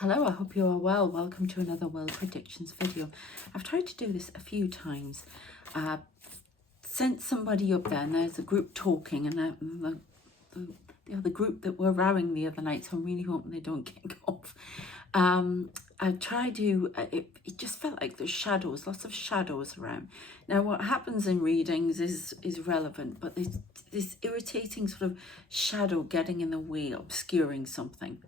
Hello, I hope you are well. Welcome to another world predictions video. I've tried to do this a few times. Sent somebody up there and there's a group talking, and the other group that were rowing the other night, so I'm really hoping they don't kick off. I tried to, it just felt like there's shadows, lots of shadows around. Now what happens in readings is relevant, but there's this irritating sort of shadow getting in the way, obscuring something.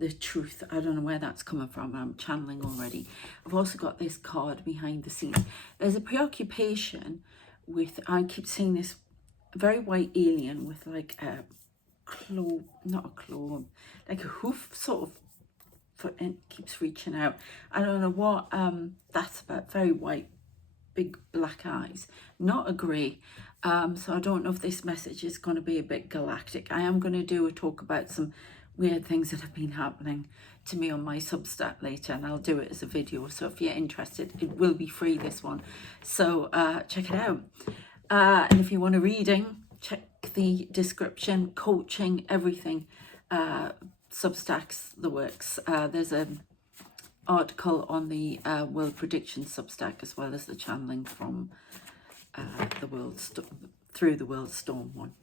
The truth. I don't know where that's coming from. I'm channeling already. I've also got this card behind the scenes. There's a preoccupation with, I keep seeing this very white alien with like a claw, not a claw, like a hoof sort of foot, and keeps reaching out. I don't know what that's about. Very white, big black eyes, not a grey. So I don't know if this message is going to be a bit galactic. I am going to do a talk about some weird things that have been happening to me on my Substack later, and I'll do it as a video. So if you're interested, it will be free, this one. So check it out. And if you want a reading, check the description, coaching, everything. Substacks, the works. There's an article on the World Prediction Substack, as well as the channeling from the World through the World Storm one.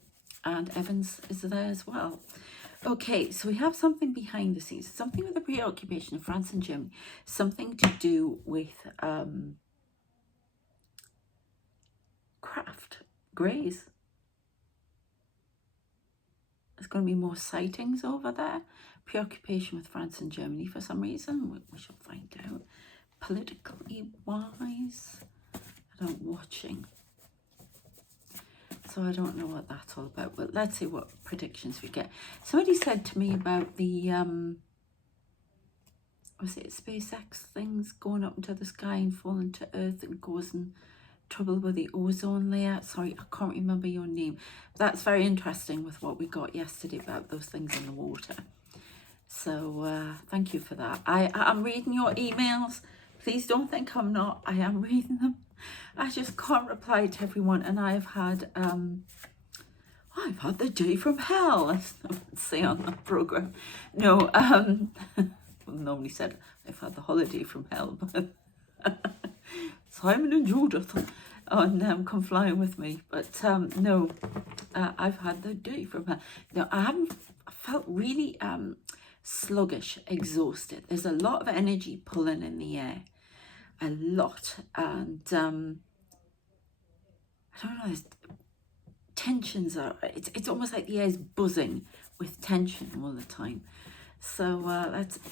And Evans is there as well. Okay, so we have something behind the scenes, something with the preoccupation of France and Germany, something to do with craft, greys. There's going to be more sightings over there. Preoccupation with France and Germany for some reason. We shall find out. Politically wise, I don't watching. So I don't know what that's all about, but let's see what predictions we get. Somebody said to me about the, was it SpaceX things going up into the sky and falling to Earth and causing trouble with the ozone layer? Sorry, I can't remember your name. That's very interesting with what we got yesterday about those things in the water. So thank you for that. I'm reading your emails. Please don't think I'm not. I am reading them. I just can't reply to everyone, and I've had the day from hell, as I would say on the program. No, nobody said I've had the holiday from hell, but Simon and Judith on Come Flying With Me. But no, I've had the day from hell. No, I felt really sluggish, exhausted. There's a lot of energy pulling in the air. A lot, and I don't know, there's tensions are, it's almost like the air's buzzing with tension all the time. So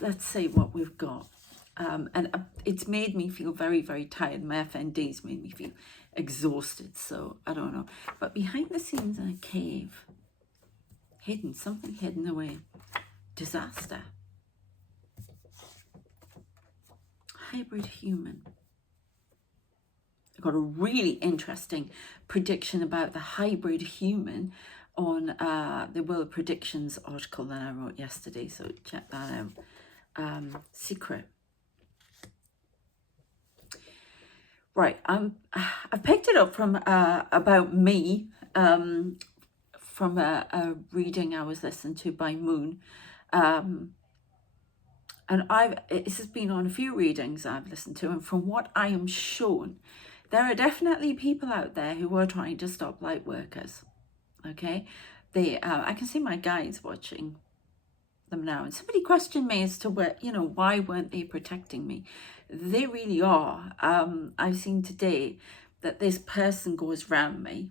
let's see what we've got. And it's made me feel very, very tired. My FND's made me feel exhausted, so I don't know. But behind the scenes in a cave, hidden, something hidden away. Disaster. Hybrid human. I've got a really interesting prediction about the hybrid human on the World Predictions article that I wrote yesterday, so check that out. Secret. Right, I've picked it up from About Me, from a reading I was listening to by Moon. And this has been on a few readings I've listened to, and from what I am shown, there are definitely people out there who are trying to stop light workers. Okay, I can see my guides watching them now, and somebody questioned me as to why weren't they protecting me? They really are. I've seen today that this person goes round me,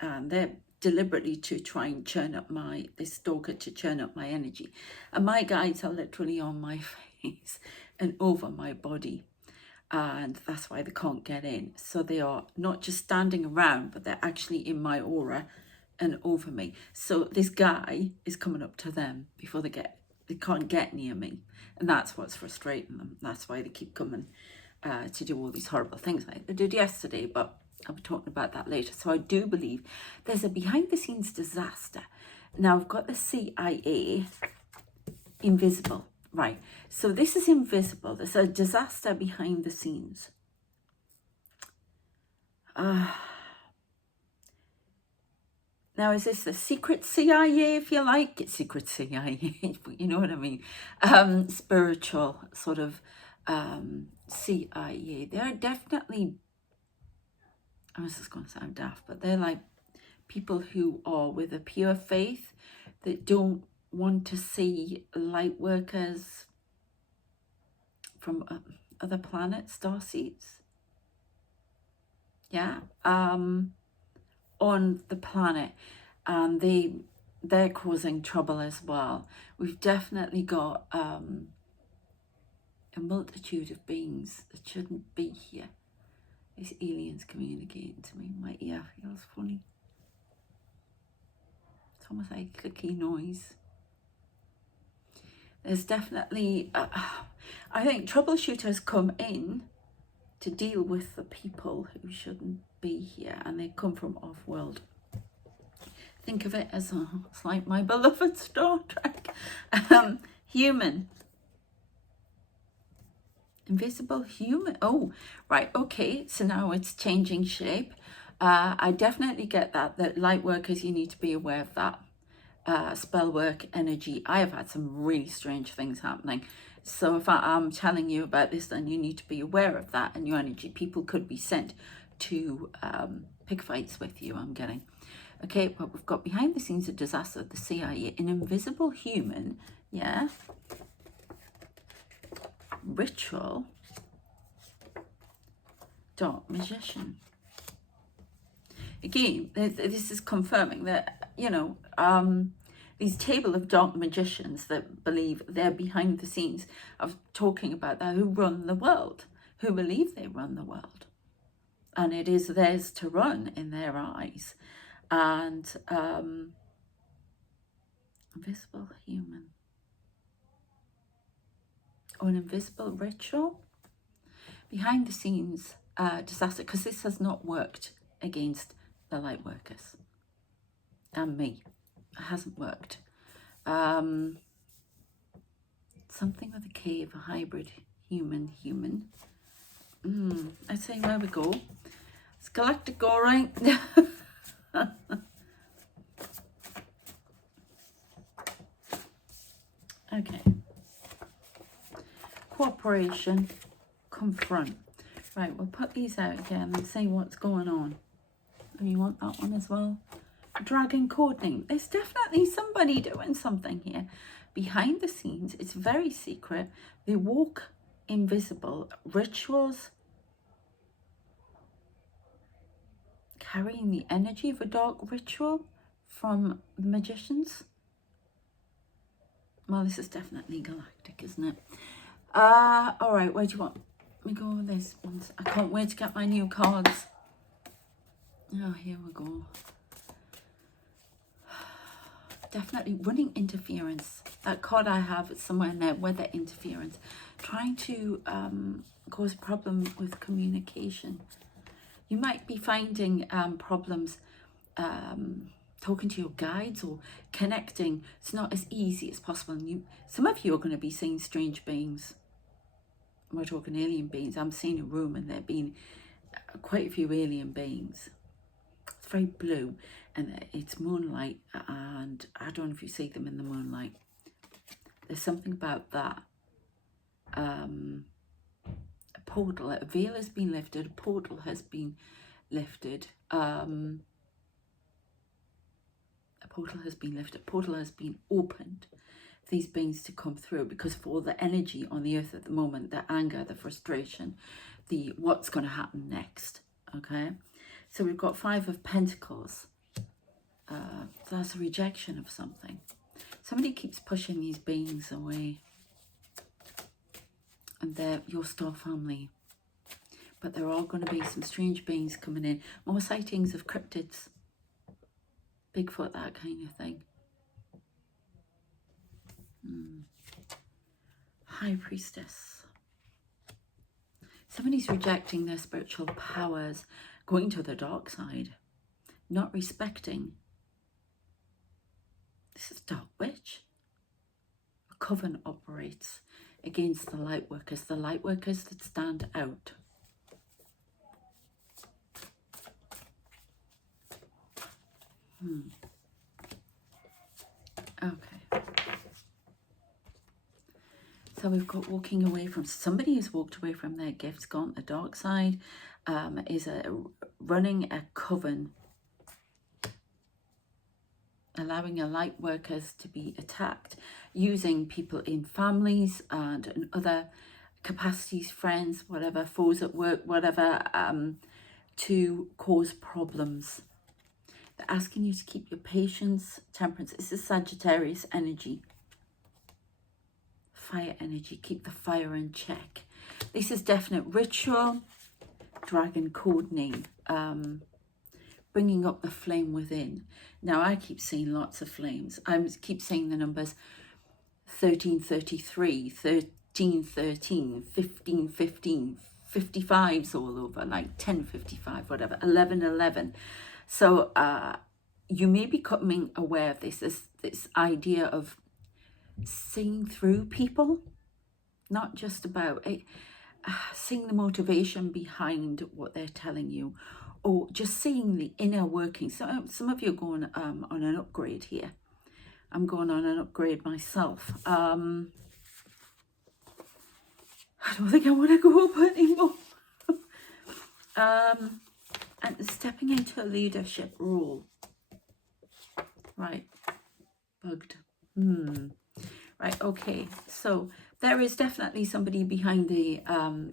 and they're deliberately to try and churn up this stalker to churn up my energy, and my guides are literally on my face and over my body, and that's why they can't get in. So they are not just standing around, but they're actually in my aura and over me. So this guy is coming up to them before they can't get near me, and that's what's frustrating them. That's why they keep coming to do all these horrible things like they did yesterday, but I'll be talking about that later. So I do believe there's a behind the scenes disaster. Now I've got the CIA, invisible, right? So this is invisible. There's a disaster behind the scenes. Now, is this the secret CIA, if you like? It's secret CIA, but you know what I mean. Spiritual sort of CIA. They're definitely, I was just going to sound daft, but they're like people who are with a pure faith that don't want to see light workers from other planets, starseeds. Yeah, on the planet, and they're causing trouble as well. We've definitely got a multitude of beings that shouldn't be here. These aliens communicating to me. My ear feels funny. It's almost like a clicky noise. There's definitely, I think troubleshooters come in to deal with the people who shouldn't be here, and they come from off-world. Think of it as it's like my beloved Star Trek. Human. Invisible human. Oh, right. Okay. So now it's changing shape. I definitely get that light workers, you need to be aware of that. Spell work, energy. I have had some really strange things happening. So if I'm telling you about this, then you need to be aware of that and your energy. People could be sent to pick fights with you, I'm getting. Okay, but we've got behind the scenes of disaster, the CIA, an invisible human, yeah. Ritual, dark magician. Again, this is confirming that, you know, these table of dark magicians that believe they're behind the scenes of talking about that, who run the world, who believe they run the world. And it is theirs to run in their eyes. And invisible human. Or an invisible ritual. Behind the scenes disaster, because this has not worked against the light workers. And me. It hasn't worked. Something with a K of a hybrid human. I'd say where we go. It's galactic, all right. Okay. Cooperation, confront. Right, we'll put these out again and see what's going on. And you want that one as well? Dragon codename. There's definitely somebody doing something here. Behind the scenes, it's very secret. They walk invisible. Rituals. Carrying the energy of a dark ritual from the magicians. Well, this is definitely galactic, isn't it? All right, where do you want me to go with this one? I can't wait to get my new cards. Oh, here we go. Definitely running interference. That card I have is somewhere in there, weather interference. Trying to cause a problem with communication. You might be finding problems talking to your guides or connecting. It's not as easy as possible. And some of you are going to be seeing strange beings. We're talking alien beings. I'm seeing a room and there being quite a few alien beings. It's very blue and it's moonlight, and I don't know if you see them in the moonlight. There's something about that. A portal, a veil has been lifted, a portal has been lifted. A portal has been lifted, a portal has been opened for these beings to come through, because for all the energy on the earth at the moment, the anger, the frustration, the what's going to happen next. Okay, so we've got 5 of Pentacles. So that's a rejection of something. Somebody keeps pushing these beings away, and they're your star family. But there are going to be some strange beings coming in. More sightings of cryptids, Bigfoot, that kind of thing. High Priestess. Somebody's rejecting their spiritual powers, going to the dark side, not respecting. This is Dark Witch. A coven operates against the light workers that stand out. Okay. So we've got walking away from, somebody who's walked away from their gifts, gone to the dark side, is running a coven, allowing a light workers to be attacked, using people in families and in other capacities, friends, whatever, foes at work, whatever, to cause problems. They're asking you to keep your patience, temperance. This is Sagittarius energy. Fire energy, keep the fire in check. This is definite ritual, dragon code name, bringing up the flame within. Now I keep seeing lots of flames. I keep seeing the numbers 1333, 1313, 1515, 55s all over, like 1055, whatever, 1111. So you may be becoming aware of this idea of seeing through people, not just about it, seeing the motivation behind what they're telling you, or just seeing the inner workings. So some of you are going on an upgrade here. I'm going on an upgrade myself. I don't think I want to go up anymore. And stepping into a leadership role. Right, bugged. Right, okay, so there is definitely somebody behind the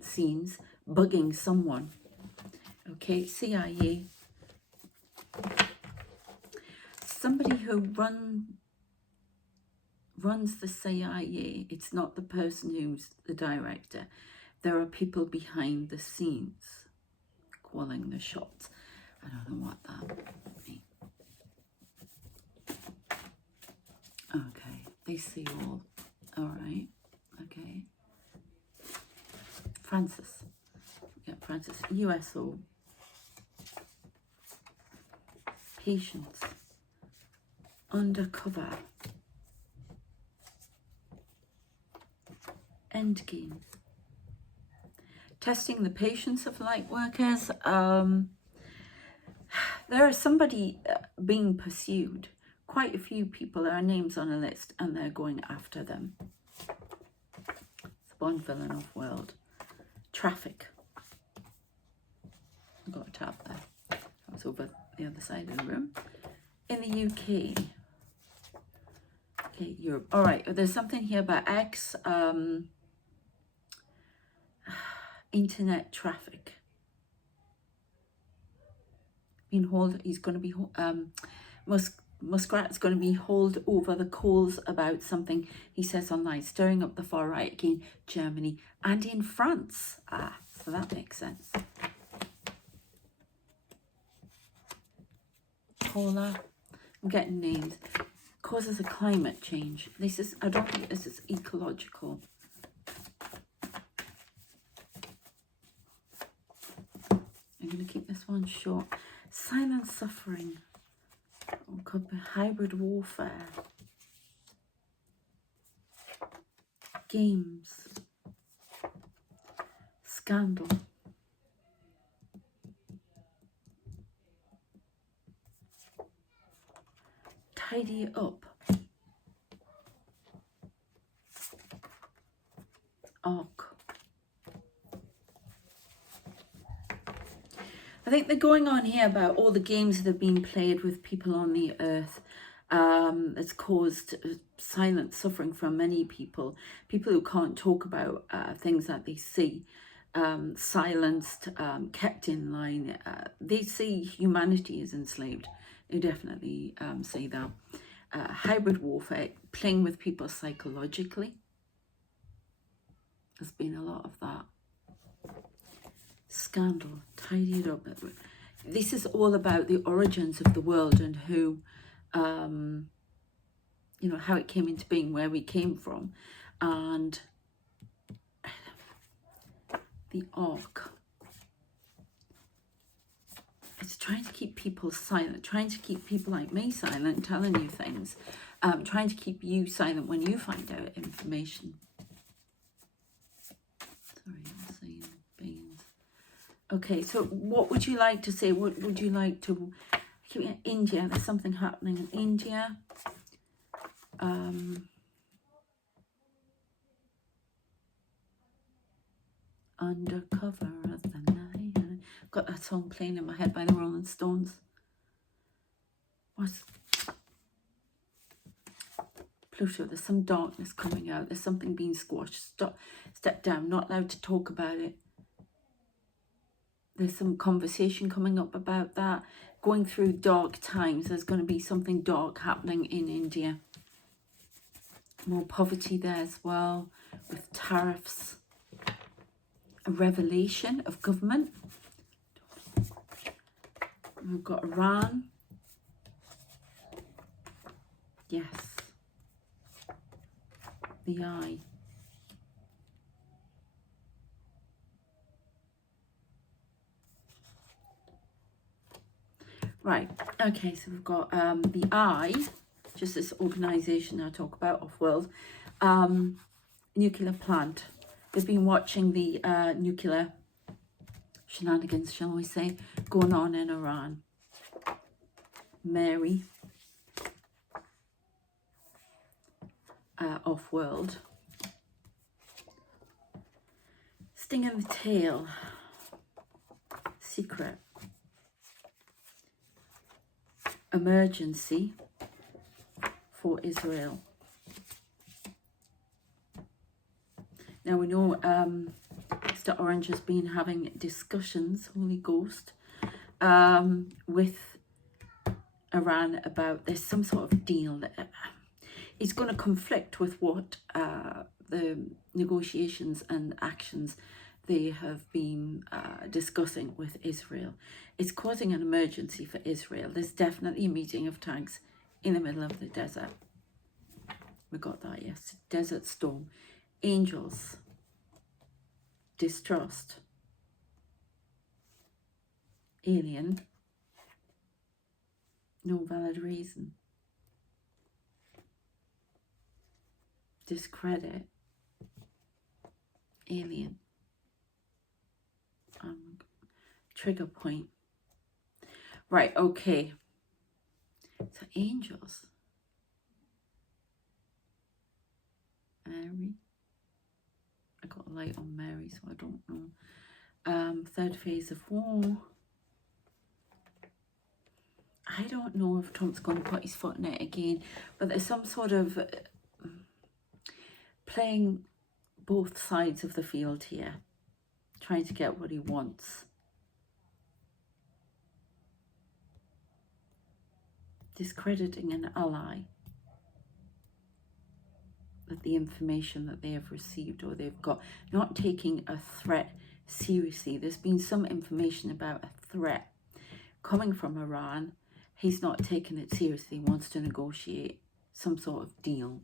scenes bugging someone. Okay, CIA. Somebody who runs the CIA. It's not the person who's the director. There are people behind the scenes calling the shots. I don't know what that means. Okay, they see all right, okay. Francis, yeah, Francis, USO, patience, undercover, endgame, testing the patience of light workers. There is somebody being pursued. Quite a few people, there are names on a list, and they're going after them. It's one villain of world. Traffic. I've got a tab there. I was over the other side of the room. In the UK. Okay, Europe. All right, there's something here about X. Internet traffic. Being hauled, he's going to be, Muskrat's going to be hauled over the coals about something he says online, stirring up the far right again, Germany and in France. So that makes sense. Paula, I'm getting names. Causes a climate change. This is, I don't think this is ecological. I'm going to keep this one short. Silent suffering. Could be hybrid warfare. Games. Scandal. Tidy it up. Arc. I think they're going on here about all the games that have been played with people on the earth. It's caused silent suffering from many people. People who can't talk about things that they see. Silenced, kept in line. They see humanity as enslaved. They definitely say that. Hybrid warfare, playing with people psychologically. There's been a lot of that. Scandal, tidy it up. This is all about the origins of the world and who, you know, how it came into being, where we came from, and the Ark. It's trying to keep people silent, trying to keep people like me silent, telling you things, trying to keep you silent when you find out information. Sorry, I'm saying beans. Okay, so what would you like to say? What would you like to... India, there's something happening in India. Undercover of the night. Got that song playing in my head by the Rolling Stones. What's Pluto? There's some darkness coming out. There's something being squashed. Step down. Not allowed to talk about it. There's some conversation coming up about that. Going through dark times. There's going to be something dark happening in India. More poverty there as well, with tariffs. A revelation of government. We've got Iran. Yes. The eye. Right, okay, so we've got the eye, just this organisation I talk about, off-world, nuclear plant. They've been watching the nuclear shenanigans, shall we say, going on in Iran. Mary, off-world. Sting in the tail, secret. Emergency for Israel. Now we know Mr. Orange has been having discussions, Holy Ghost, with Iran about there's some sort of deal that is going to conflict with what the negotiations and actions they have been discussing with Israel. It's causing an emergency for Israel. There's definitely a meeting of tanks in the middle of the desert. We got that, yes. Desert storm. Angels. Distrust. Alien. No valid reason. Discredit. Alien. Trigger point. Right, okay. So angels. Mary. I got a light on Mary, so I don't know. Third phase of war. I don't know if Trump's going to put his foot in it again, but there's some sort of playing both sides of the field here, trying to get what he wants. Discrediting an ally with the information that they have received or they've got, not taking a threat seriously. There's been some information about a threat coming from Iran. He's not taking it seriously, wants to negotiate some sort of deal.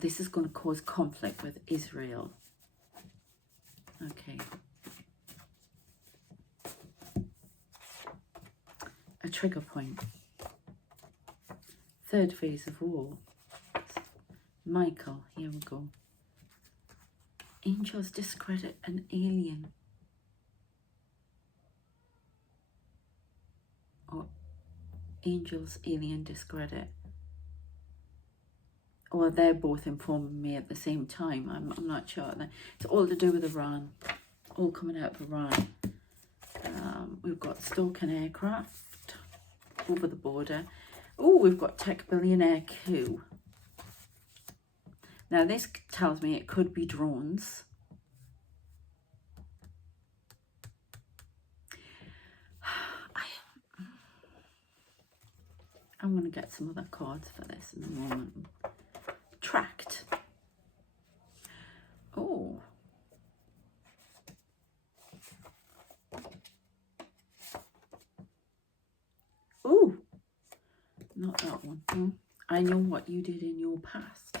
This is going to cause conflict with Israel. Okay. A trigger point. Third phase of war. Michael, here we go. Angels discredit an alien. Or angels, alien discredit. Or they're both informing me at the same time. I'm not sure. It's all to do with Iran. All coming out of Iran. We've got stalking aircraft over the border. Oh, we've got tech billionaire coup. Now this tells me it could be drones. I'm going to get some other cards for this in a moment. Tracked. Oh. Oh. Not that one. No. I know what you did in your past.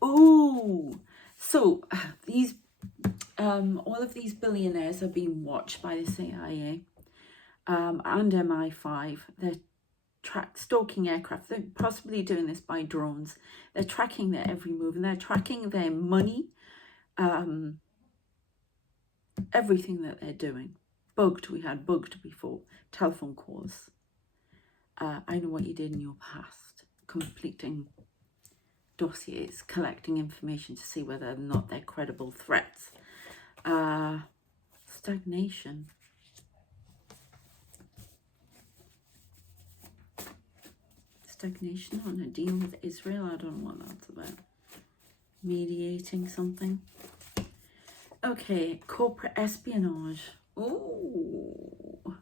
Oh. So these, all of these billionaires are being watched by the CIA and MI5. They're stalking aircraft. They're possibly doing this by drones. They're tracking their every move and they're tracking their money, everything that they're doing. Bugged. We had bugged before. Telephone calls. I know what you did in your past. completing dossiers, collecting information to see whether or not they're credible threats. Stagnation. Stagnation on a deal with Israel. I don't know what that's about. Mediating something. Okay, corporate espionage. Oh,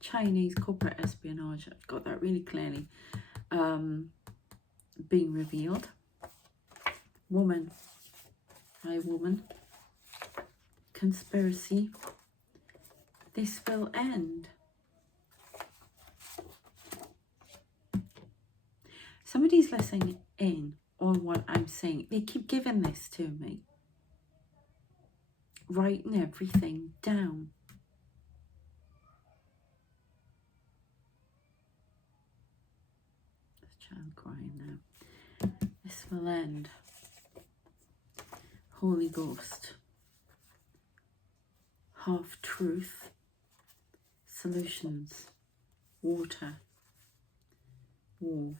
Chinese corporate espionage. I've got that really clearly being revealed. Woman. Hi, woman. Conspiracy. This will end. Somebody's listening in on what I'm saying. They keep giving this to me. Writing everything down. This child crying now. This will end. Holy Ghost. Half-truth. Solutions. Water. War.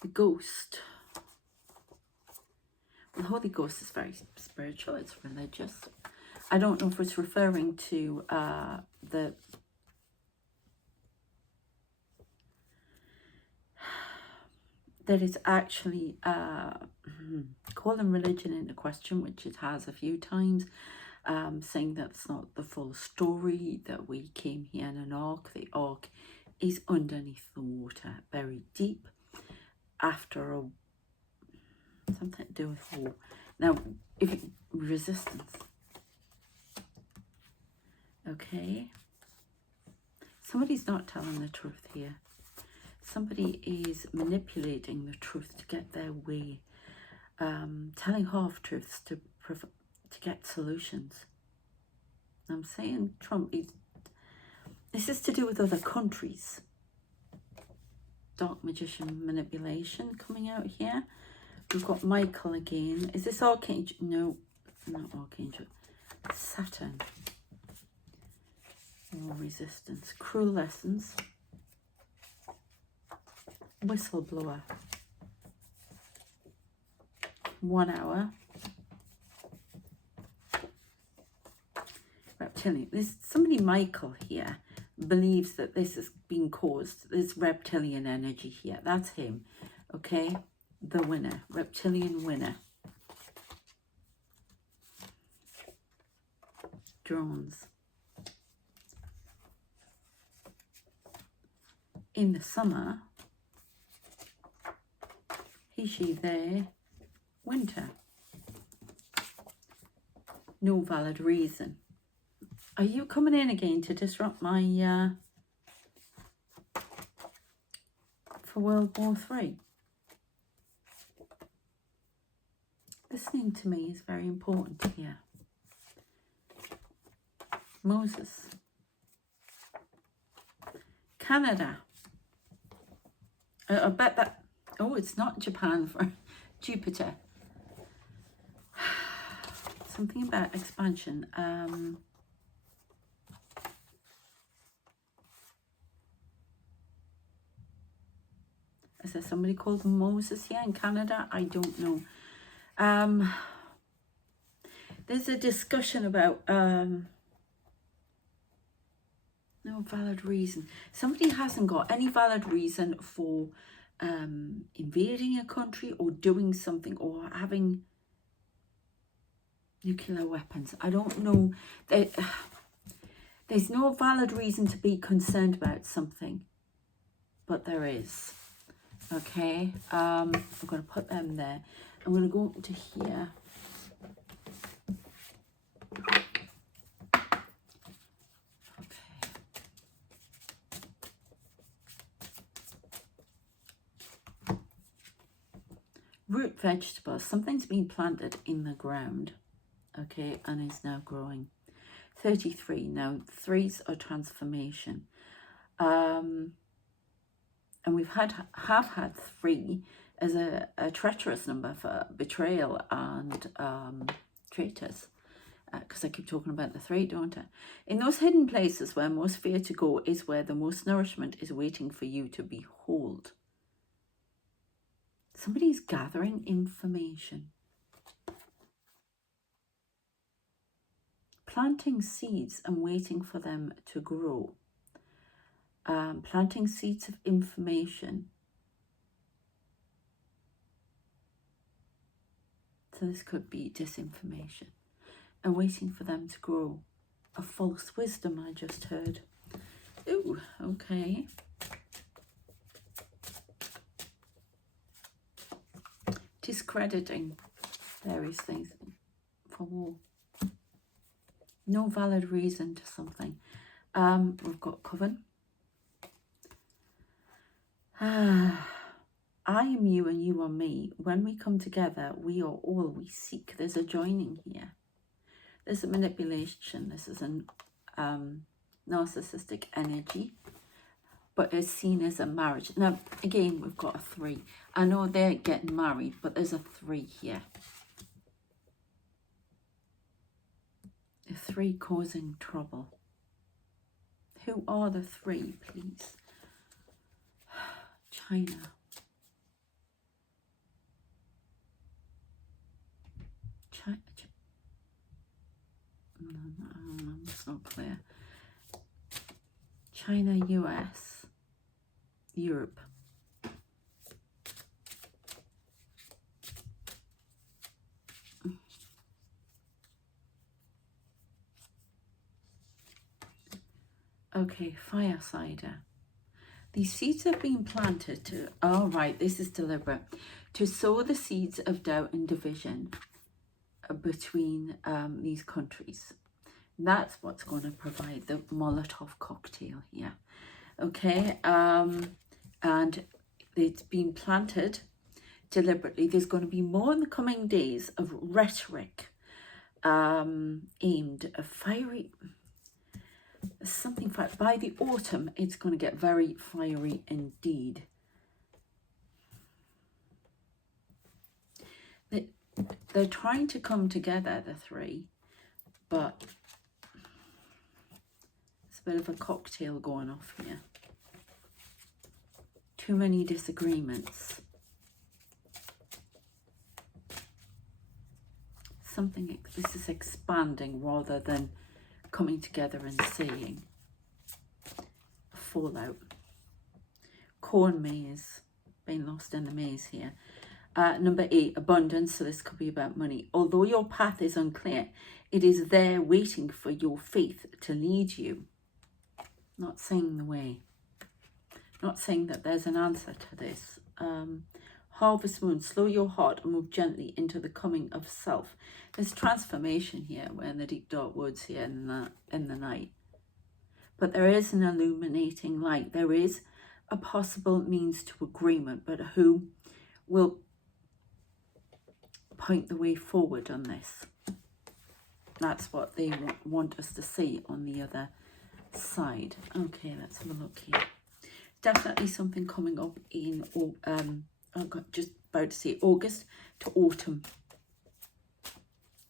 The ghost. The Holy Ghost is very spiritual. It's religious. I don't know if it's referring to that it's actually calling religion into question, which it has a few times, saying that's not the full story, that we came here in an ark. The ark is underneath the water, buried deep, after a something to do with war. Now, if resistance. Okay. Somebody's not telling the truth here. Somebody is manipulating the truth to get their way. Telling half-truths to get solutions. I'm saying Trump, this is to do with other countries. Dark magician manipulation coming out here. We've got Michael again. Is this Archangel? No, not Archangel. Saturn. More resistance. Cruel lessons. Whistleblower. 1 hour. Reptilian. There's somebody, Michael, here, believes that this has been caused. There's reptilian energy here. That's him. Okay? The winner. Reptilian winner. Drones. In the summer. He, she, they. Winter. No valid reason. Are you coming in again to disrupt my for World War III? Listening to me is very important here. Moses. Canada. I bet that... Oh, it's not Japan for Jupiter. Something about expansion. Is there somebody called Moses here in Canada? I don't know. There's a discussion about no valid reason. Somebody hasn't got any valid reason for invading a country or doing something or having nuclear weapons. I don't know. There's no valid reason to be concerned about something, but there is. Okay, I'm going to put them there. I'm going to go to here. Okay. Root vegetables. Something's been planted in the ground. Okay, and is now growing. 33. Now, 3s are transformation. And we've have had 3 as a treacherous number for betrayal and traitors. because I keep talking about the 3, don't I? In those hidden places where most fear to go is where the most nourishment is waiting for you to behold. Somebody's gathering information. Planting seeds and waiting for them to grow. Planting seeds of information. So this could be disinformation. And waiting for them to grow. A false wisdom I just heard. Ooh, okay. Discrediting various things for war. No valid reason to something. We've got coven. I am you and you are me. When we come together, we are all we seek. There's a joining here. There's a manipulation. This is a narcissistic energy, but it's seen as a marriage. Now, again, we've got a 3. I know they're getting married, but there's a 3 here. A 3 causing trouble. Who are the 3, please? China. It's not clear. China, US, Europe. Okay, Firesider. These seeds have been planted to, oh right, this is deliberate, to sow the seeds of doubt and division between these countries. That's what's going to provide the Molotov cocktail here. Okay, and it's been planted deliberately. There's going to be more in the coming days of rhetoric aimed at fiery, something by the autumn. It's going to get very fiery indeed. They're trying to come together, the 3, but it's a bit of a cocktail going off here. Too many disagreements. Something, this is expanding rather than coming together and saying. Fallout. Corn maze. Being lost in the maze here. Number 8, abundance. So this could be about money. Although your path is unclear, it is there waiting for your faith to lead you. Not saying the way. Not saying that there's an answer to this. Harvest moon. Slow your heart and move gently into the coming of self. There's transformation here. We're in the deep dark woods here in the night. But there is an illuminating light. There is a possible means to agreement. But who will point the way forward on this? That's what they want us to see on the other side. Okay, let's have a look here. Definitely something coming up in, just about to say August to autumn,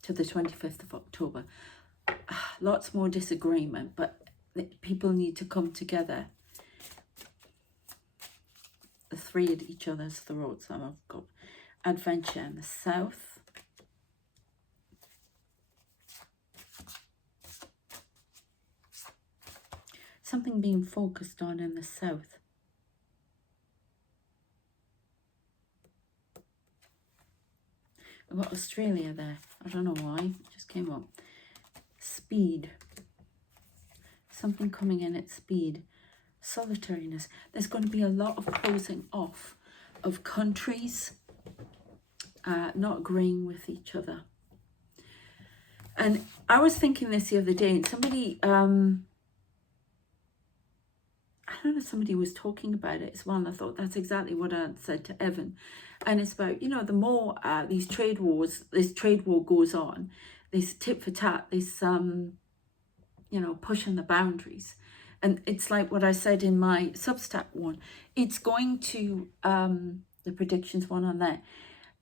to the 25th of October. Lots more disagreement, but people need to come together. The 3 at each other's throats. I've got adventure in the south. Something being focused on in the south. I've got Australia there. I don't know why. It just came up. Speed. Something coming in at speed. Solitariness. There's going to be a lot of closing off of countries not agreeing with each other. And I was thinking this the other day, and somebody, I don't know, somebody was talking about it as well, and I thought that's exactly what I said to Evan. And it's about, you know, the more this trade war goes on, this tit for tat, this, you know, pushing the boundaries. And it's like what I said in my Substack one. It's going to, the predictions one on there,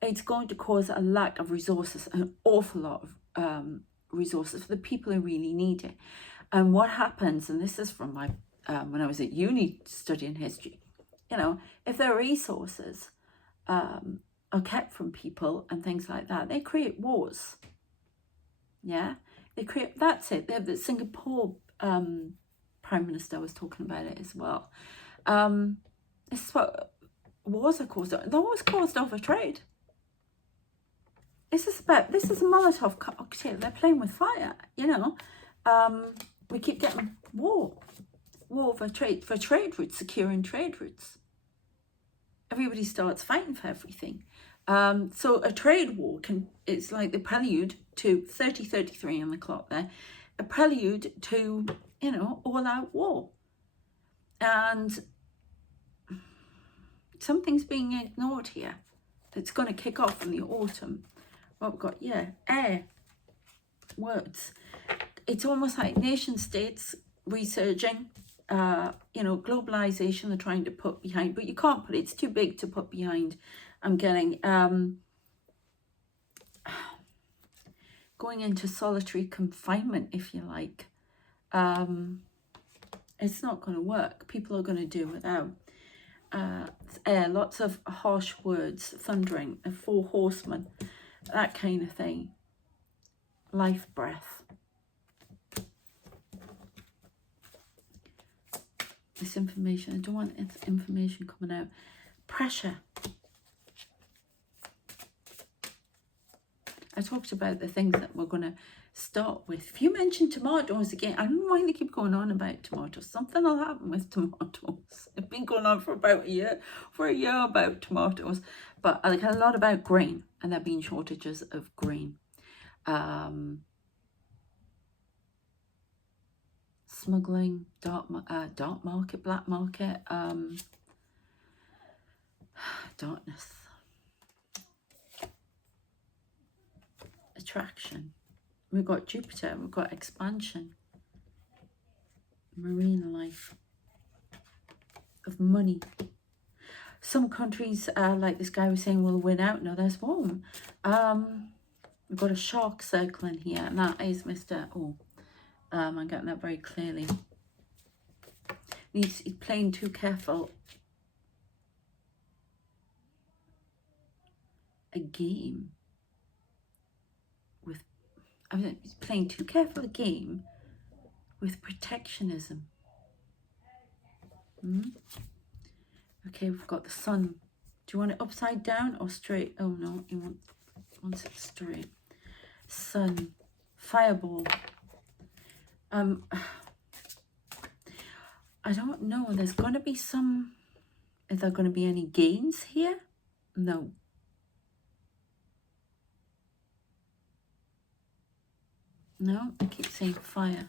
it's going to cause a lack of resources, an awful lot of resources for the people who really need it. And what happens, and this is from my when I was at uni studying history, you know, if their resources are kept from people and things like that, they create wars. Yeah, they create, that's it. The Singapore Prime Minister was talking about it as well. This is what wars are caused. They're always caused over trade. This is a Molotov cocktail. They're playing with fire, you know. We keep getting war for trade routes, securing trade routes. Everybody starts fighting for everything. So a trade war it's like the prelude to 3033 on the clock there, a prelude to, you know, all-out war. And something's being ignored here. It's going to kick off in the autumn. What we've got, yeah, air, words. It's almost like nation states resurging, you know, globalization they're trying to put behind, but you can't put it, it's too big to put behind. I'm getting going into solitary confinement, if you like. It's not going to work. People are going to do without. Air, lots of harsh words, thundering, 4 horsemen, that kind of thing. Life breath. This information, I don't want this information coming out. Pressure. I talked about the things that we're going to start with. If you mention tomatoes again, I don't know why they keep going on about tomatoes. Something will happen with tomatoes. It's been going on for about a year, about tomatoes. But I like a lot about grain, and there have been shortages of grain. Smuggling, dark market, black market, darkness, attraction. We've got Jupiter, we've got expansion, marine life, of money. Some countries, like this guy was saying, will win out. No, there's one. We've got a shark circling here, and that is Mr. Oh, I'm getting that very clearly. He's playing too careful. A game with, he's playing too careful a game with protectionism. Okay, we've got the sun. Do you want it upside down or straight? Oh no, he wants it straight. Sun, fireball. I don't know. There's going to be some. Is there going to be any gains here? No. No, I keep saying fire.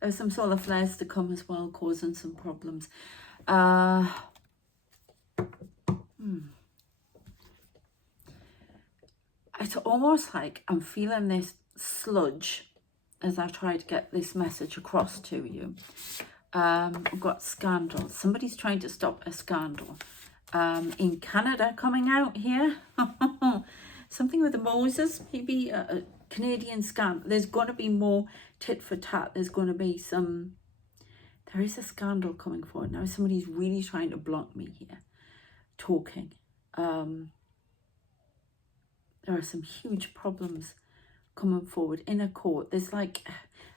There's some solar flares to come as well, causing some problems. It's almost like I'm feeling this sludge as I try to get this message across to you. We've got scandal. Somebody's trying to stop a scandal. In Canada coming out here. Something with the Moses, maybe a Canadian scandal. There's going to be more tit for tat. There's going to be some... There is a scandal coming forward. Now somebody's really trying to block me here. Talking. There are some huge problems coming forward in a court. There's like,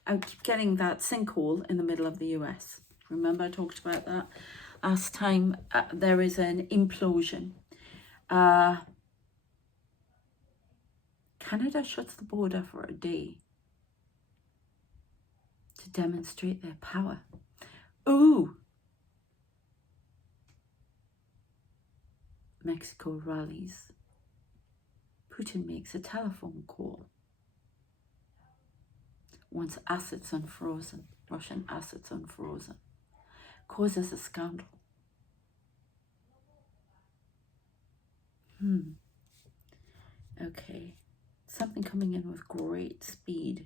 I keep getting that sinkhole in the middle of the US. Remember I talked about that last time? There is an implosion. Canada shuts the border for a day to demonstrate their power. Ooh! Mexico rallies. Putin makes a telephone call. Wants assets unfrozen. Russian assets unfrozen. Causes a scandal. Okay. Something coming in with great speed.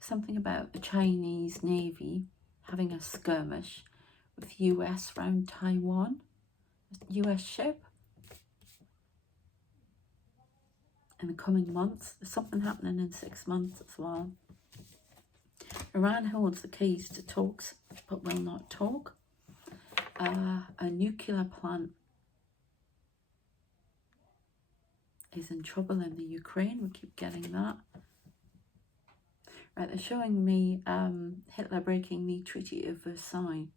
Something about the Chinese Navy having a skirmish with US around Taiwan, US ship. In the coming months, there's something happening in 6 months as well. Iran holds the keys to talks but will not talk. A nuclear plant is in trouble in the Ukraine. We keep getting that. Right, they're showing me Hitler breaking the Treaty of Versailles.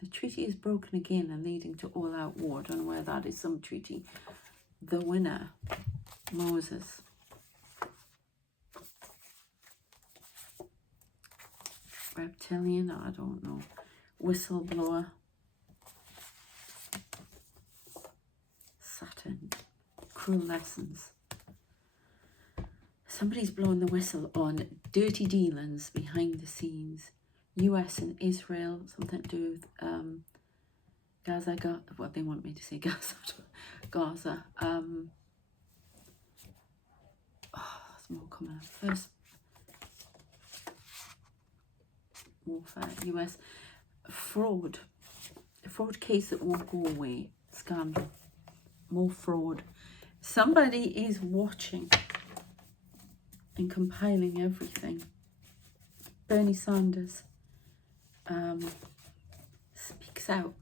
The treaty is broken again and leading to all-out war. I don't know where that is. Some treaty. The winner, Moses. Reptilian, I don't know. Whistleblower. Saturn. Cruel lessons. Somebody's blowing the whistle on dirty dealings behind the scenes. US and Israel, something to do with Gaza, what they want me to say, Gaza. Gaza. Oh, there's more coming up. First, warfare, US. Fraud. A fraud case that won't go away. Scandal. More fraud. Somebody is watching and compiling everything. Bernie Sanders speaks out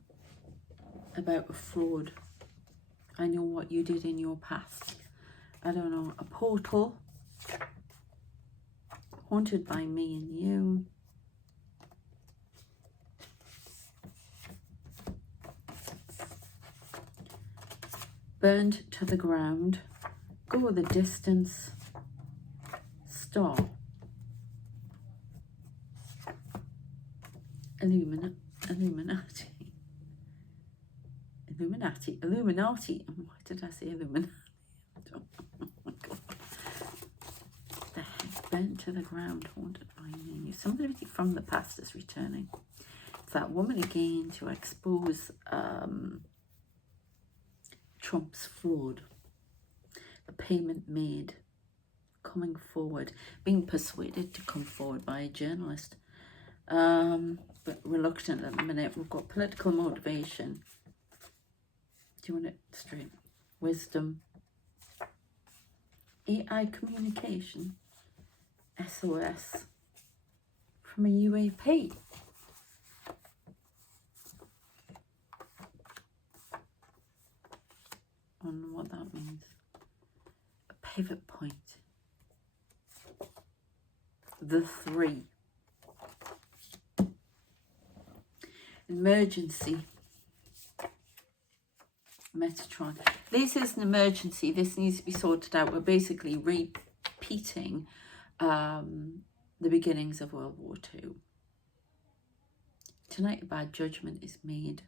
about a fraud. I know what you did in your past. I don't know. A portal haunted by me and you. Burned to the ground. Go the distance. Star. Illuminati. Why did I say Illuminati? Oh my God. The head bent to the ground, haunted by me. Somebody from the past is returning. It's that woman again to expose Trump's fraud. A payment made. Coming forward. Being persuaded to come forward by a journalist. But reluctant at the minute. We've got political motivation. Do you want it straight? Wisdom. AI communication. SOS. From a UAP. I don't know what that means. A pivot point. The 3. Emergency. Metatron. This is an emergency. This needs to be sorted out. We're basically repeating the beginnings of World War II. Tonight a bad judgment is made.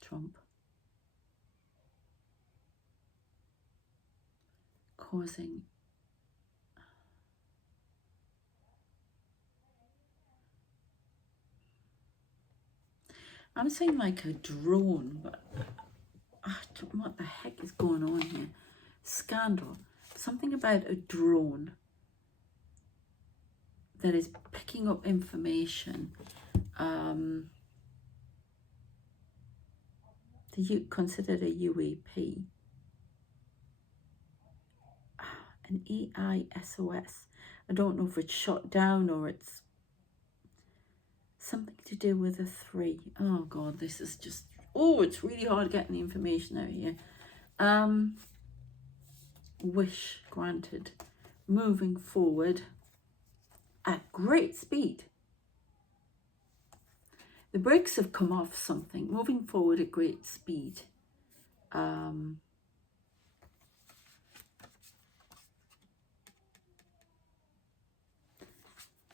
Trump. Causing I'm saying like a drone, but I don't know what the heck is going on here. Scandal. Something about a drone that is picking up information. Considered a UAP. An EISOS. I don't know if it's shot down or it's something to do with a 3. Oh God, this is just, oh, it's really hard getting the information out here. Wish granted. Moving forward at great speed. The brakes have come off something. Moving forward at great speed.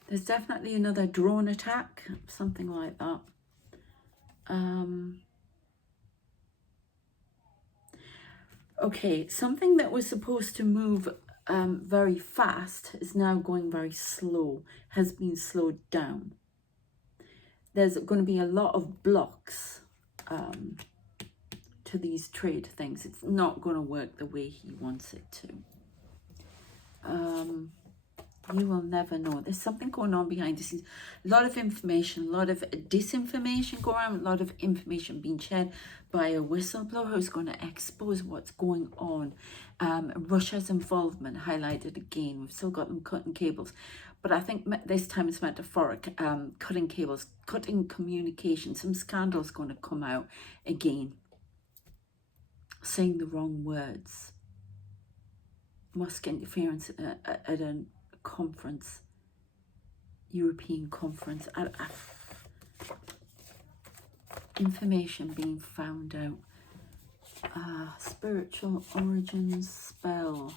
There's definitely another drone attack, something like that. Okay, something that was supposed to move very fast is now going very slow, has been slowed down. There's going to be a lot of blocks to these trade things. It's not going to work the way he wants it to. You will never know. There's something going on behind the scenes. A lot of information, a lot of disinformation going on, a lot of information being shared by a whistleblower who's going to expose what's going on. Russia's involvement highlighted again. We've still got them cutting cables. But I think this time it's metaphoric. Cutting cables, cutting communication. Some scandal's going to come out again. Saying the wrong words. Musk interference at a conference, European conference, information being found out. Spiritual origins spell.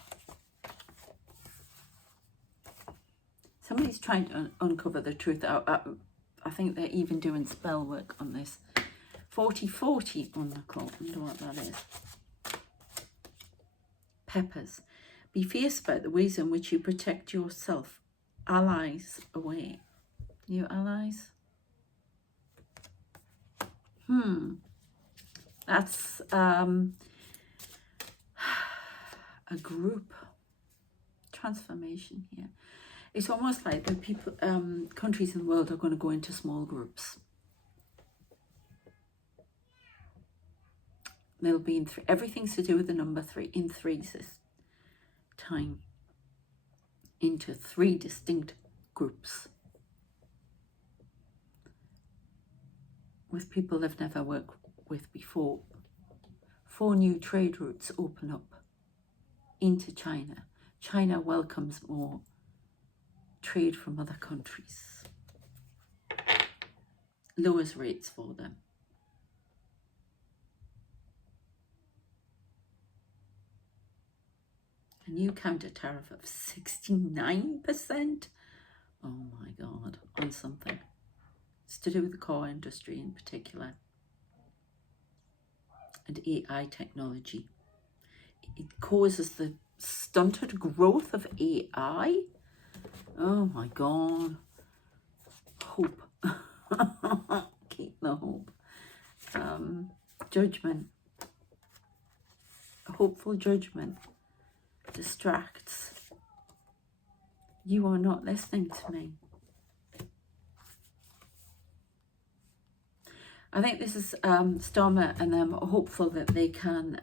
Somebody's trying to uncover the truth. I think they're even doing spell work on this. 4040 on the clock. I wonder what that is. Peppers. Be fierce about the ways in which you protect yourself. Allies away. New allies? That's a group transformation here. It's almost like the people, countries in the world are going to go into small groups. They'll be in everything's to do with the number 3 in threes this time, into 3 distinct groups with people they've never worked with before. 4 new trade routes open up into China. China welcomes more trade from other countries, lowers rates for them. A new counter tariff of 69%. Oh my God, on something. It's to do with the car industry in particular. And AI technology. It causes the stunted growth of AI. Oh my God. Hope. Keep the hope. Judgment. A hopeful judgment. Distracts. You are not listening to me. I think this is Starmer and them hopeful that they can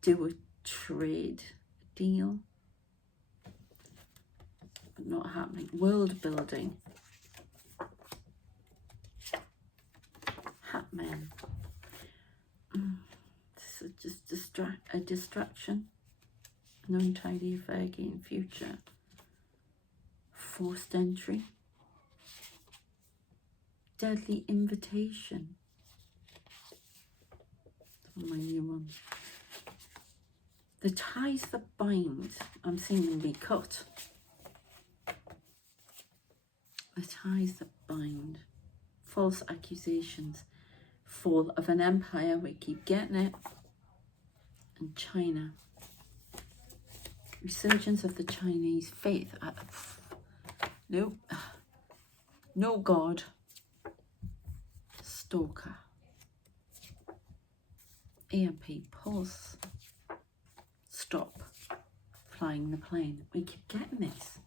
do a trade deal. But not happening. World building. Hatman. This is just a distraction. An untidy affair in future. Forced entry. Deadly invitation. My new one. The ties that bind. I'm seeing them be cut. The ties that bind. False accusations. Fall of an empire. We keep getting it. And China. Resurgence of the Chinese faith. Nope. No God. Stalker. EMP pulse. Stop flying the plane. We keep getting this.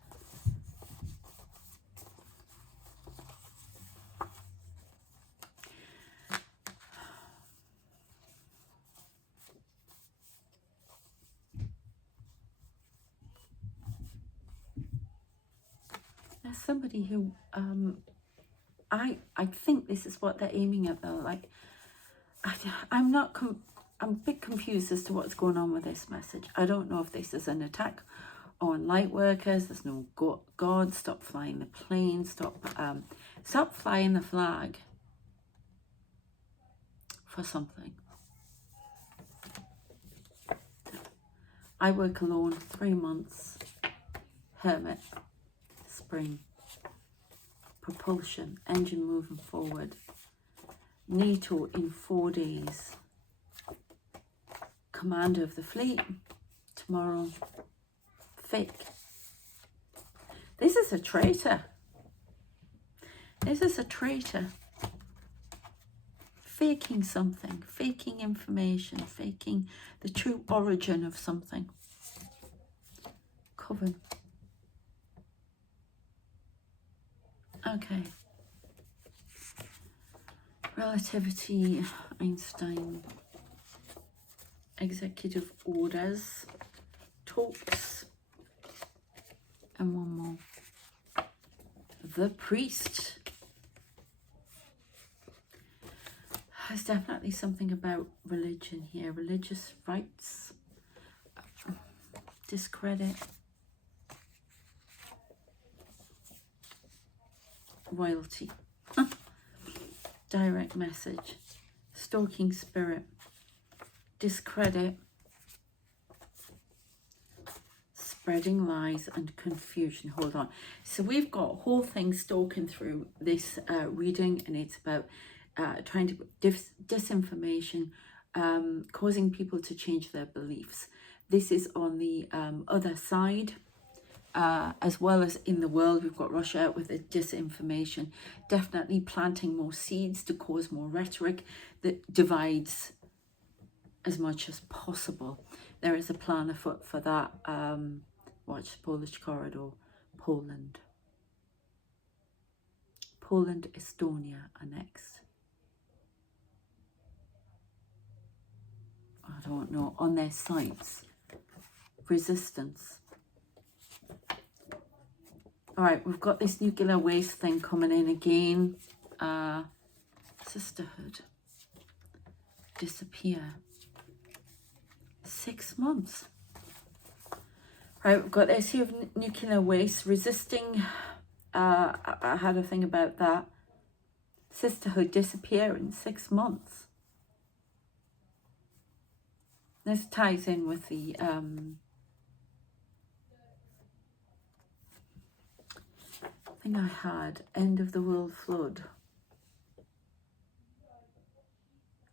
There's somebody who I think this is what they're aiming at though. Like I'm a bit confused as to what's going on with this message. I don't know if this is an attack on Lightworkers. There's no God. Stop flying the plane. Stop flying the flag for something. I work alone 3 months. Hermit. Spring. Propulsion. Engine moving forward. NATO in 4 days. Commander of the fleet. Tomorrow. Fake. This is a traitor. This is a traitor. Faking something. Faking information. Faking the true origin of something. Coven. Okay. Relativity, Einstein, executive orders, talks, and one more. The priest. There's definitely something about religion here. Religious rights, discredit, royalty, direct message, stalking spirit, discredit, spreading lies and confusion. Hold on. So we've got a whole thing stalking through this reading, and it's about trying to disinformation, causing people to change their beliefs. This is on the other side. As well as in the world, we've got Russia with the disinformation, definitely planting more seeds to cause more rhetoric that divides as much as possible. There is a plan afoot for that. Watch Polish corridor, Poland, Estonia are next. I don't know, on their sites. Resistance. All right, we've got this nuclear waste thing coming in again. Sisterhood. Disappear. 6 months. Right, we've got this here of nuclear waste. Resisting. I had a thing about that. Sisterhood disappear in 6 months. This ties in with the thing I had, end of the world flood.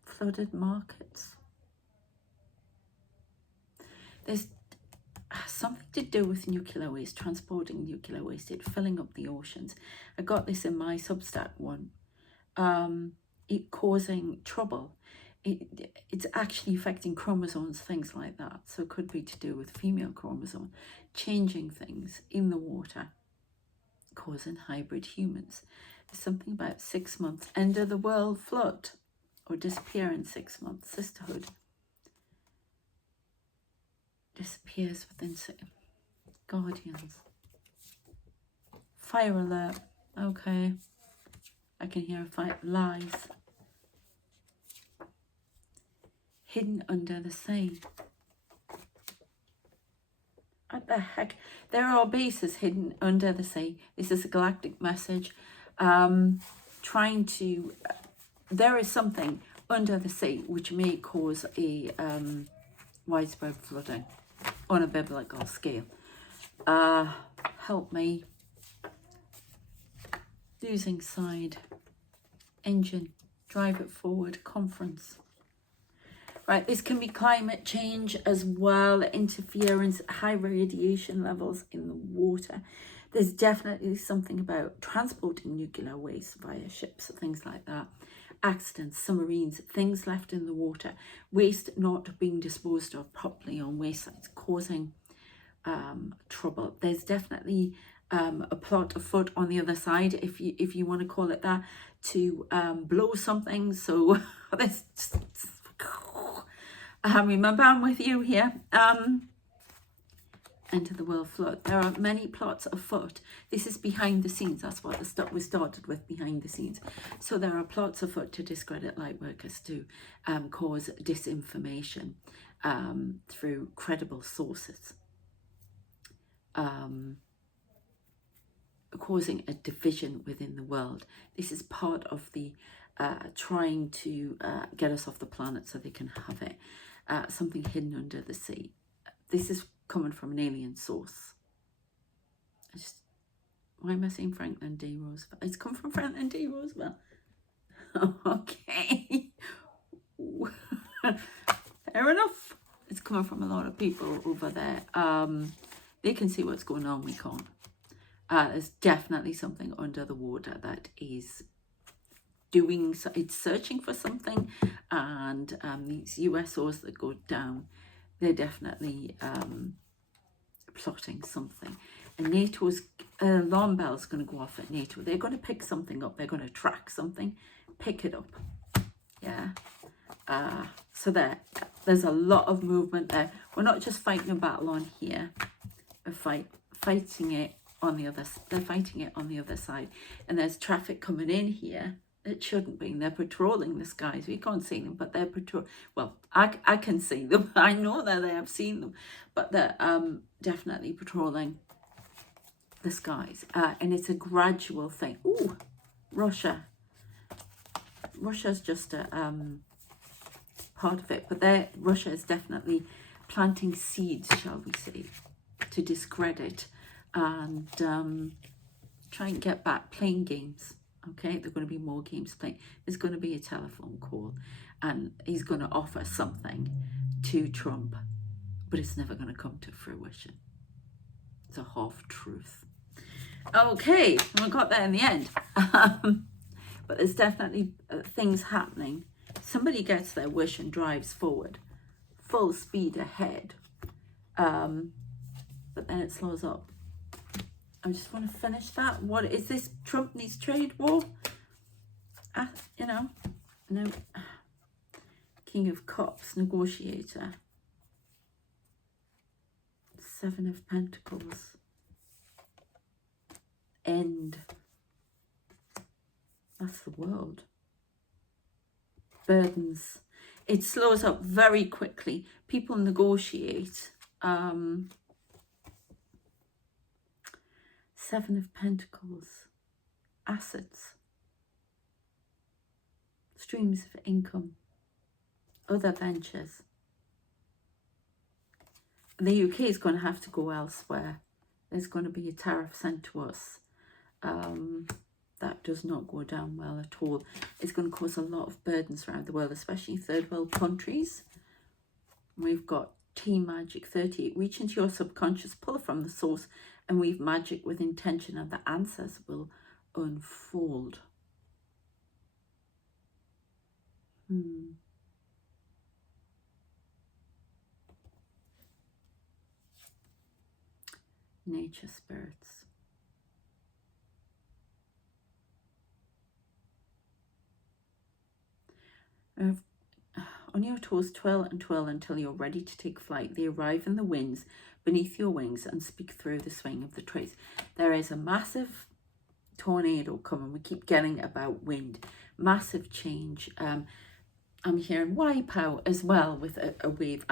Flooded markets. There's something to do with nuclear waste, transporting nuclear waste, it filling up the oceans. I got this in my Substack one. It causing trouble. It's actually affecting chromosomes, things like that. So it could be to do with female chromosome, changing things in the water, causing hybrid humans. There's something about 6 months, end of the world flood, or disappear in 6 months. Sisterhood disappears within guardians. Fire alert. Okay, I can hear a fire. Lies. Hidden under the sea. What the heck? There are bases hidden under the sea. This is a galactic message. Trying to... there is something under the sea which may cause a widespread flooding on a biblical scale. Help me. Losing side. Engine. Drive it forward. Conference. Right, this can be climate change as well, interference, high radiation levels in the water. There's definitely something about transporting nuclear waste via ships, things like that. Accidents, submarines, things left in the water, waste not being disposed of properly on waste sites, causing trouble. There's definitely a plot afoot on the other side, if you want to call it that, to blow something. So this... remember, I'm with you here. Enter the world flood. There are many plots afoot. This is behind the scenes. That's what we started with, behind the scenes. So there are plots afoot to discredit Lightworkers, to cause disinformation through credible sources, causing a division within the world. This is part of the trying to get us off the planet so they can have it. Something hidden under the sea. This is coming from an alien source. Why am I saying Franklin D. Roosevelt? It's come from Franklin D. Roosevelt. Okay. Fair enough. It's coming from a lot of people over there. They can see what's going on, we can't. There's definitely something under the water that is doing, so it's searching for something, and these USOs that go down, they're definitely plotting something. And NATO's alarm bell's going to go off at NATO. They're going to pick something up. They're going to track something, pick it up. Yeah. So there's a lot of movement there. We're not just fighting a battle on here. We're fighting it on the other. They're fighting it on the other side. And there's traffic coming in here. It shouldn't be. They're patrolling the skies. We can't see them, but they're well, I can see them. I know that I have seen them, but they're definitely patrolling the skies. And it's a gradual thing. Ooh, Russia. Russia's just a part of it, but Russia is definitely planting seeds, shall we say, to discredit and try and get back playing games. Okay, there are going to be more games playing. There's going to be a telephone call and he's going to offer something to Trump, but it's never going to come to fruition. It's a half truth. Okay, we got there in the end. But there's definitely things happening. Somebody gets their wish and drives forward, full speed ahead. But then it slows up. I just want to finish that. What is this? Trump needs trade war? You know, no. King of Cups, negotiator. 7 of Pentacles. End. That's the world. Burdens. It slows up very quickly. People negotiate. 7 of Pentacles, assets, streams of income, other ventures. The UK is going to have to go elsewhere. There's going to be a tariff sent to us. That does not go down well at all. It's going to cause a lot of burdens around the world, especially third world countries. We've got Team Magic 38. Reach into your subconscious, pull from the source, and weave magic with intention, and the answers will unfold. Nature spirits. On your toes, twirl and twirl until you're ready to take flight. They arrive in the winds beneath your wings and speak through the swing of the trees. There is a massive tornado coming. We keep getting about wind. Massive change. I'm hearing wipeout as well with a wave.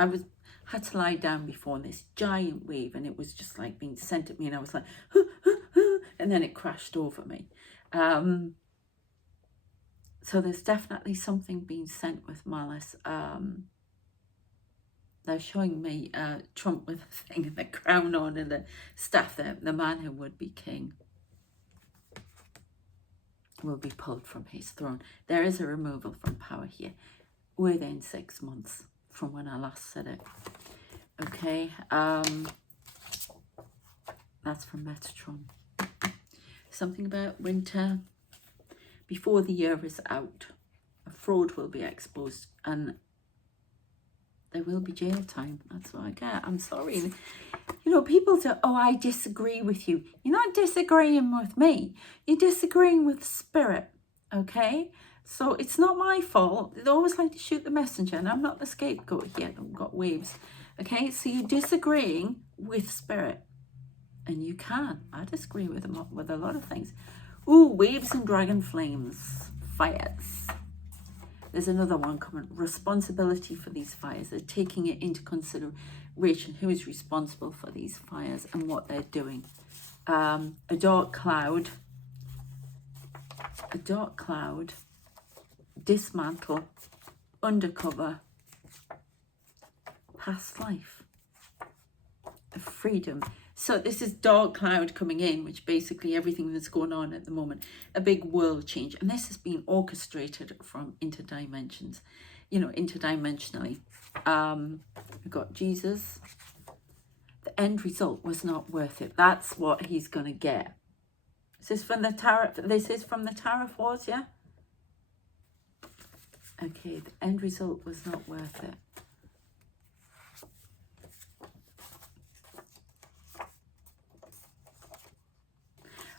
Had to lie down before this giant wave, and it was just like being sent at me, and I was like, and then it crashed over me. So there's definitely something being sent with malice. They're showing me Trump with a thing and the crown on and the staff there. The man who would be king will be pulled from his throne. There is a removal from power here within 6 months from when I last said it. Okay, that's from Metatron. Something about winter. Before the year is out, a fraud will be exposed and there will be jail time. That's what I get. I'm sorry. You know, people say, oh, I disagree with you. You're not disagreeing with me. You're disagreeing with spirit, okay? So it's not my fault. They always like to shoot the messenger, and I'm not the scapegoat here. I've got waves, okay? So you're disagreeing with spirit, and you can. I disagree with them with a lot of things. Ooh, waves and dragon flames, fires. There's another one coming. Responsibility for these fires. They're taking it into consideration. Who is responsible for these fires and what they're doing. A dark cloud. A dark cloud. Dismantle. Undercover. Past life. A freedom. So this is dark cloud coming in, which basically everything that's going on at the moment, a big world change. And this has been orchestrated from interdimensions, you know, interdimensionally. We've got Jesus. The end result was not worth it. That's what he's going to get. This is from the tariff. This is from the tariff wars, yeah? Okay, the end result was not worth it.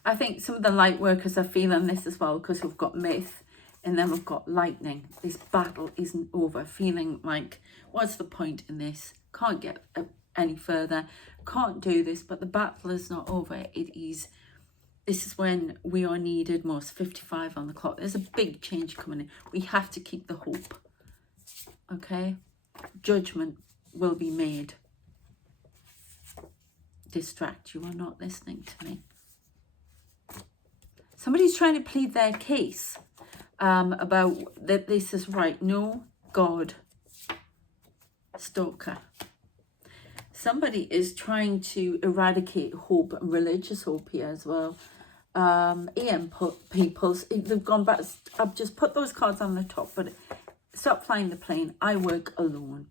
I think some of the light workers are feeling this as well, because we've got myth and then we've got lightning. This battle isn't over. Feeling like, what's the point in this? Can't get any further. Can't do this, but the battle is not over. It is. This is when we are needed most. 55 on the clock. There's a big change coming in. We have to keep the hope. Okay? Judgment will be made. Distract. You are not listening to me. Somebody's trying to plead their case about that this is right. No, God. Stalker. Somebody is trying to eradicate hope and religious hope here as well. Peoples, they've gone back. I've just put those cards on the top, but stop flying the plane. I work alone.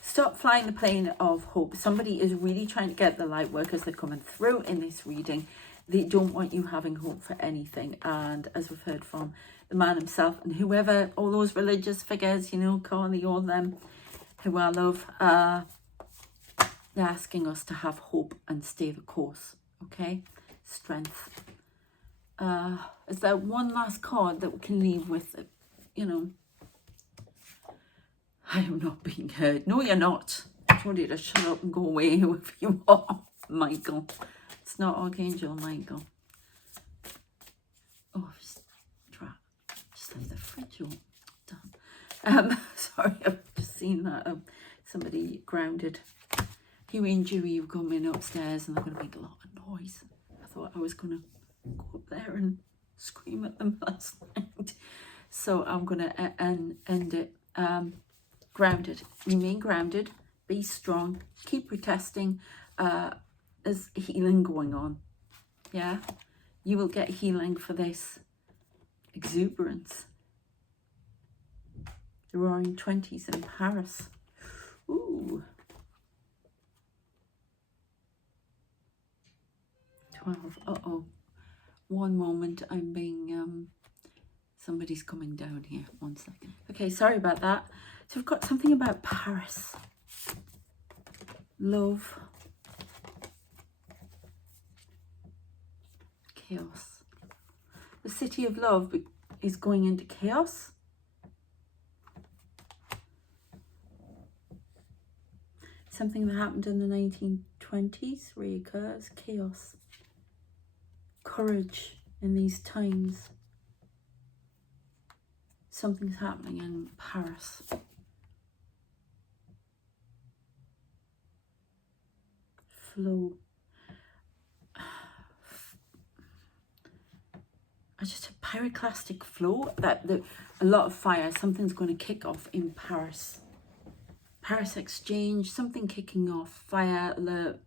Stop flying the plane of hope. Somebody is really trying to get the light workers that are coming through in this reading. They don't want you having hope for anything. And as we've heard from the man himself and whoever, all those religious figures, you know, Carly, all them who I love, they're asking us to have hope and stay the course. Okay? Strength. Is there one last card that we can leave with, you know? I am not being heard. No, you're not. I told you to shut up and go away, whoever you are, Michael. It's not Archangel Michael. Oh, just leave the fridge on. Sorry, I've just seen that. Somebody grounded. Huey and Dewey were coming upstairs and they're going to make a lot of noise. I thought I was going to go up there and scream at them last night. So I'm going to end it. Grounded. Remain grounded. Be strong. Keep protesting. There's healing going on. Yeah? You will get healing for this exuberance. The Roaring 20s in Paris. Ooh. 12. Uh-oh. One moment. I'm being... somebody's coming down here. 1 second. Okay, sorry about that. So we've got something about Paris. Love. Chaos. The city of love is going into chaos. Something that happened in the 1920s reoccurs. Chaos. Courage in these times. Something's happening in Paris. Flow. I just a pyroclastic flow. A lot of fire. Something's going to kick off in Paris. Paris Exchange. Something kicking off. Fire alert.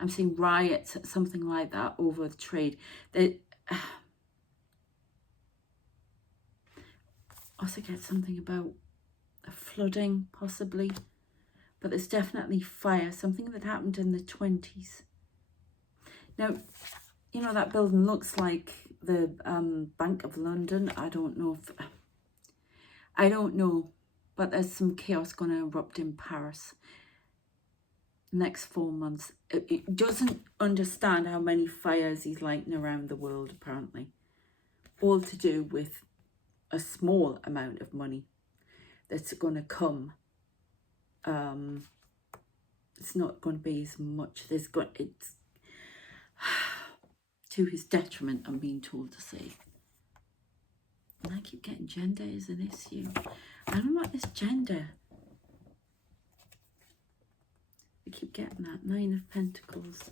I'm seeing riots. Something like that over the trade. Also get something about a flooding, possibly. But there's definitely fire. Something that happened in the 20s. Now, you know, that building looks like the Bank of London. I don't know. But there's some chaos going to erupt in Paris. Next 4 months. It doesn't understand how many fires he's lighting around the world, apparently. All to do with a small amount of money that's going to come. It's not going to be as much. It's to his detriment, I'm being told to say. And I keep getting gender is an issue. I don't want this gender. I keep getting that 9 of Pentacles.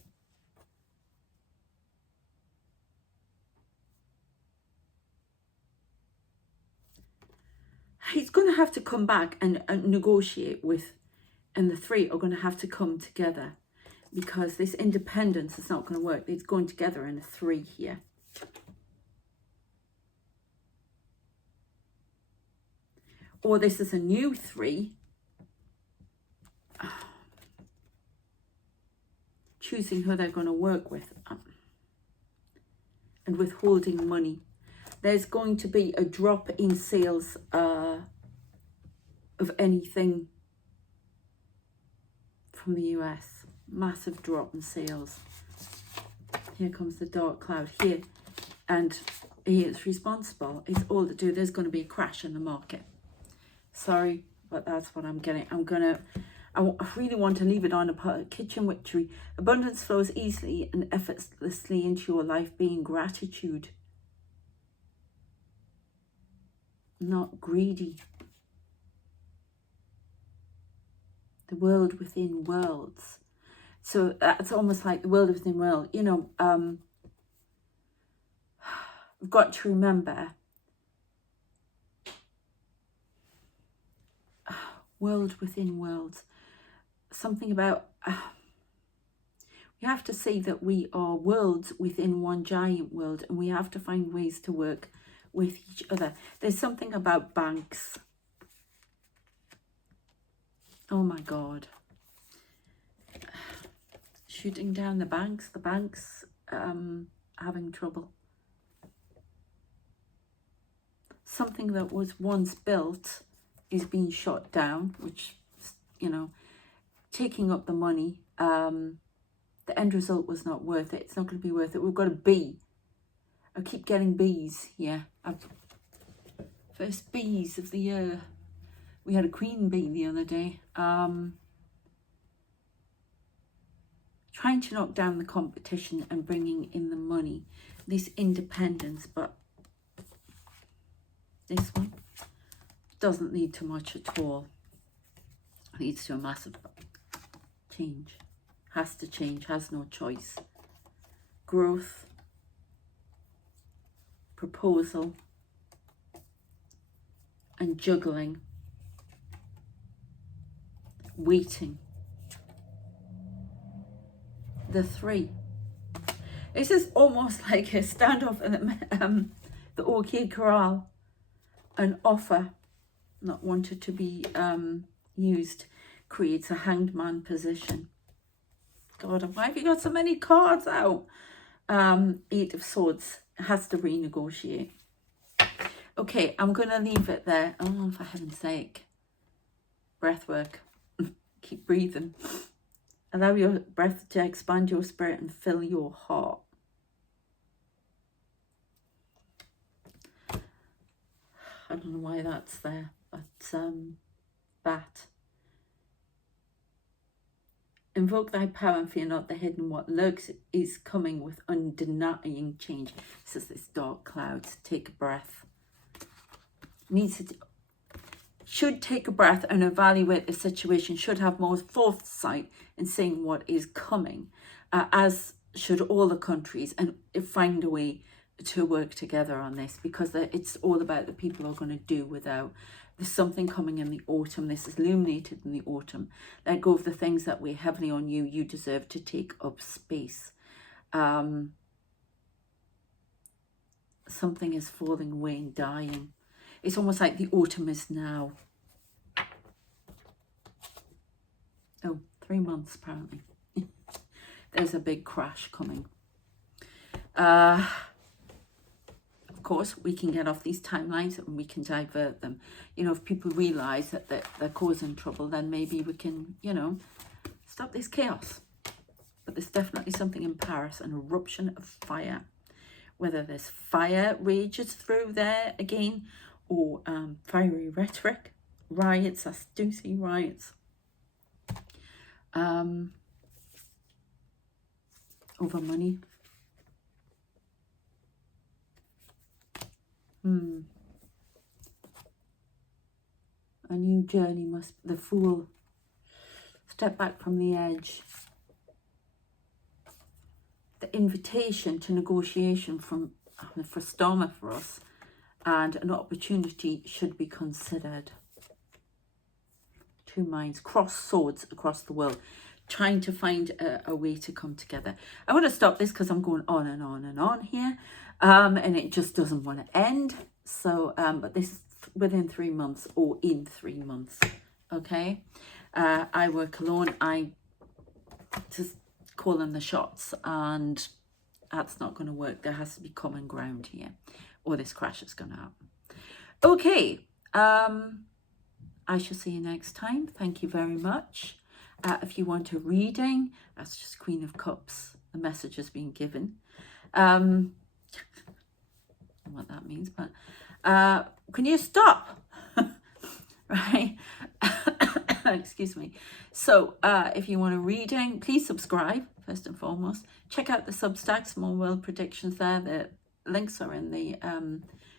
He's going to have to come back and negotiate with, and the 3 are going to have to come together, because this independence is not going to work. It's going together in a 3 here. Or this is a new 3. Choosing who they're going to work with. And withholding money. There's going to be a drop in sales of anything from the US. Massive drop in sales. here comes the dark cloud here, and he is responsible. It's all to do. There's going to be a crash in the market. Sorry, but that's what I'm getting. I really want to leave it on a kitchen witchery. Abundance flows easily and effortlessly into your life, being gratitude, not greedy. The world within worlds. So that's almost like the world within world. You know, we've got to remember, world within worlds. Something about, we have to say that we are worlds within one giant world, and we have to find ways to work with each other. There's something about banks. Oh my God. Shooting down the banks having trouble. Something that was once built is being shot down, which, you know, taking up the money. The end result was not worth it. It's not going to be worth it. We've got a bee. I keep getting bees. Yeah. First bees of the year. We had a queen bee the other day. Trying to knock down the competition and bringing in the money. This independence, but this one doesn't lead to much at all. It leads to a massive change. Has to change, has no choice. Growth, proposal, and juggling, waiting. The three. This is almost like a standoff in the Orchid Corral. An offer not wanted to be used creates a hanged man position. God, why have you got so many cards out? Eight of Swords has to renegotiate. Okay, I'm going to leave it there. Oh, for heaven's sake. Breath work. Keep breathing. Allow your breath to expand your spirit and fill your heart. I don't know why that's there, but bat. Invoke thy power and fear not the hidden. What lurks is coming with undenying change. This is this dark cloud. Take a breath. Should take a breath and evaluate the situation. Should have more foresight in seeing what is coming, as should all the countries, and find a way to work together on this, because it's all about the people who are going to do without. There's something coming in the autumn. This is illuminated in the autumn. Let go of the things that weigh heavily on you. You deserve to take up space. Something is falling away and dying. It's almost like the autumn is now. Oh, 3 months apparently. There's a big crash coming. Of course, we can get off these timelines and we can divert them. You know, if people realise that they're causing trouble, then maybe we can, you know, stop this chaos. But there's definitely something in Paris, an eruption of fire. Whether there's fire rages through there again, or fiery rhetoric, riots, I do see riots. Over money. A new journey must, the Fool. Step back from the edge. The invitation to negotiation for Stormer for us, and an opportunity should be considered. Two minds, cross swords across the world, trying to find a way to come together. I want to stop this because I'm going on and on and on here, and it just doesn't want to end. So, but this is within 3 months or in 3 months. Okay, I work alone. I just call them the shots, and that's not going to work. There has to be common ground here, or this crash is going to happen. Okay, I shall see you next time. Thank you very much. If you want a reading, that's just Queen of Cups. The message has been given. I don't know what that means, but can you stop? Right? Excuse me. So if you want a reading, please subscribe first and foremost. Check out the Substacks, more world predictions there. The links are in the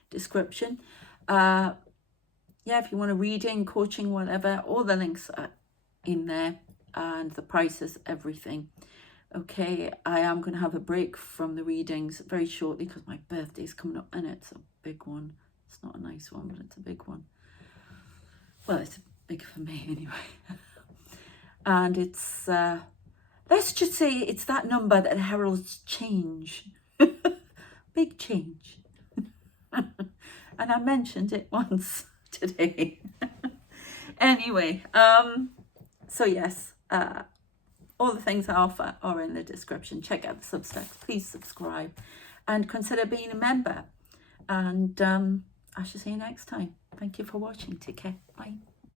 description. Yeah, if you want a reading, coaching, whatever, all the links are in there, and the prices, everything. Okay, I am going to have a break from the readings very shortly because my birthday is coming up, and it's a big one. It's not a nice one, but it's a big one. Well, it's big for me anyway. And it's, let's just say it's that number that heralds change. Big change. And I mentioned it once today. Anyway, so yes, all the things I offer are in the description. Check out the Substacks. Please subscribe and consider being a member. And I shall see you next time. Thank you for watching. Take care. Bye.